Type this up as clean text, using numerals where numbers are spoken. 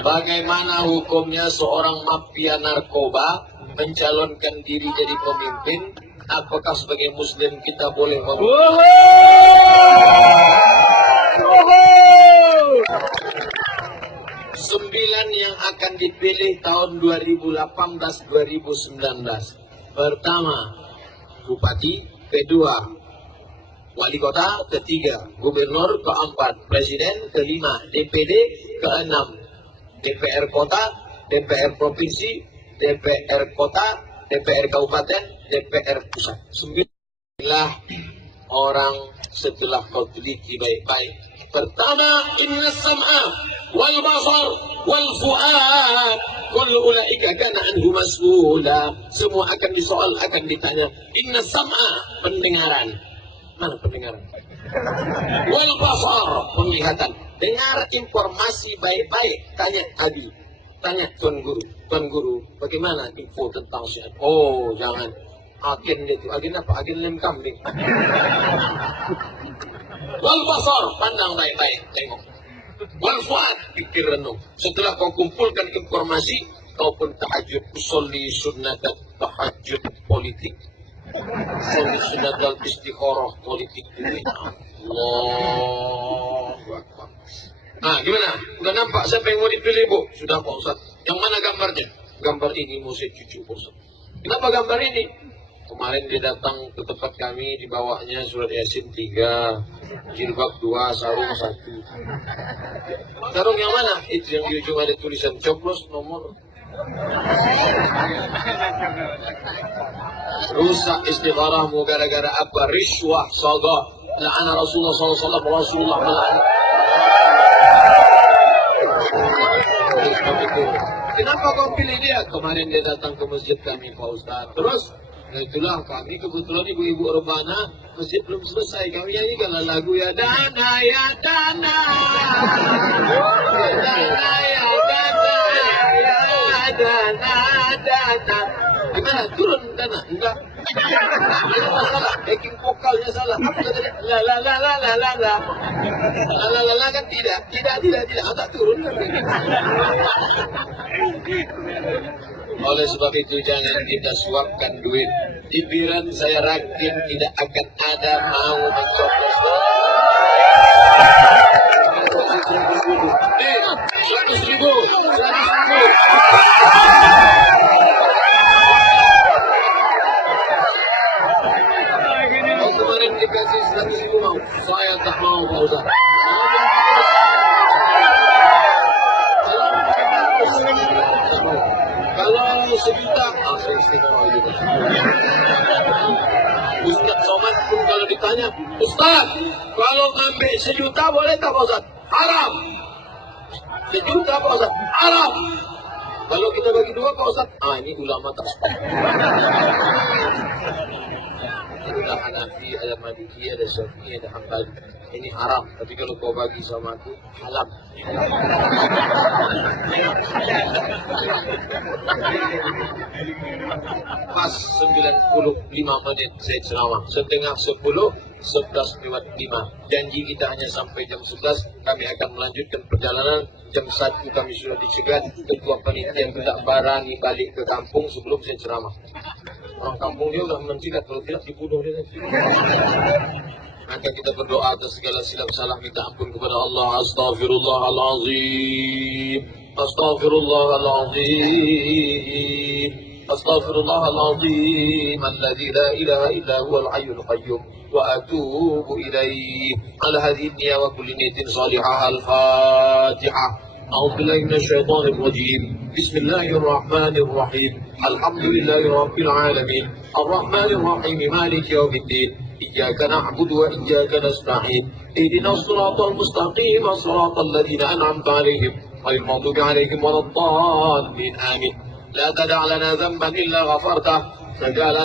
Bagaimana hukumnya seorang mafia narkoba mencalonkan diri jadi pemimpin? Apakah sebagai muslim kita boleh membunuh? 9 yang akan dipilih tahun 2018-2019. Pertama, bupati. Kedua, wali kota. Ketiga, gubernur. Keempat, presiden. Kelima, DPD. Keenam, DPR kota, DPR provinsi, DPR kota, DPR kabupaten, DPR pusat. 9 orang setelah kau teliti baik-baik. Pertama, inna sam'a wal basar wal fu'ad kullu ulaika kana anhu mas'ula. Semua akan disoal, akan ditanya. Inna sam'a, pendengaran. Mana pendengaran? Wal basar, penglihatan. Dengar informasi baik-baik. Tanya Abi, tanya Tuan Guru. Tuan Guru, bagaimana info tentang syaitan? Oh, jangan. Agen itu, agen apa? Agen lem kambing. Wal basar, pandang baik-baik, tengok. Wal fuad, pikir renung. Setelah kau kumpulkan informasi, kau pun tahajud. Usolli sunnatat tahajud politik. Usolli sunnatal istikharah politik. Allahu Akbar. Nah, gimana? Udah nampak siapa yang mau dipilih, Bu? Sudah, Pak Ustaz. Yang mana gambarnya? Gambar ini mau saya cucu, Pak Ustaz. Kenapa gambar ini? Kemarin dia datang ke tempat kami, dibawanya surat Yasin 3, jilbab 2, sarung 1. Sarung yang mana? Itu yang di ujung ada tulisan coblos nomor. Rusak istikharahmu gara-gara apa? Riswah, sagah. La'ana Rasulullah SAW, Rasulullah mela'ana. Kenapa kau pilih dia? Kemarin dia datang ke masjid kami, Pak Ustaz. Terus? Nah itulah kami kebetulan ibu-ibu rebana masjid belum selesai. Kami nyanyikan lagu ya dana ya dana, ya dana ya dana, ya dana dana. Gimana? Turun dana? Enggak. Salah. Backing vokalnya salah. La la la la la la la. La la la la kan tidak. Tak turun kan? Oleh sebab itu jangan kita suapkan duit. Cibiran saya yakin tidak akan ada mau mencoblos. 100.000. Oh, kemarin dikasih 100.000 mau. Saya tak mau, Pak Ustaz. Kalau sejuta, saya istimewa juga. Ustaz Somad pun kalau ditanya, Ustaz, kalau ngambil sejuta boleh tak Pak Ustaz? Haram. Sejuta Pak Ustaz? Haram. Kalau kita bagi 2 Pak Ustaz? Ini ulama tak sepakat. Ada Hanafi, ada Maliki, ada Syafi'i, ada Hambali. Ini haram, tapi kalau kau bagi sama aku, halal. Pas 95 menit saya ceramah. Setengah 10, 11:05. Janji kita hanya sampai jam 11. Kami akan melanjutkan perjalanan. Jam 1 kami sudah dicegat. Ketua panitia tidak barani balik ke kampung sebelum saya ceramah. Orang kampung dia udah mencegat, kalau tidak dibunuh dia. Maka kita berdoa atas segala silap salah, minta ampun kepada Allah. Astaghfirullahalazim. Astaghfirullahalazim. Astaghfirullahalazim. Alladzi la ilaha illa huwal hayyul qayyum. Wa atubu ilaih. Ala hadhihi niyya wa kulli niyatin salihah. Al-Fatihah. أعوذ بالله من الشيطان الرجيم بسم الله الرحمن الرحيم الحمد لله رب العالمين الرحمن الرحيم مالك يوم الدين إياك نعبد وإياك نستعين اهدنا الصراط المستقيم صراط الذين أنعمت عليهم غير المغضوب عليهم ولا الضالين آمين لا تدع لنا ذنبا إلا غفرته فجعل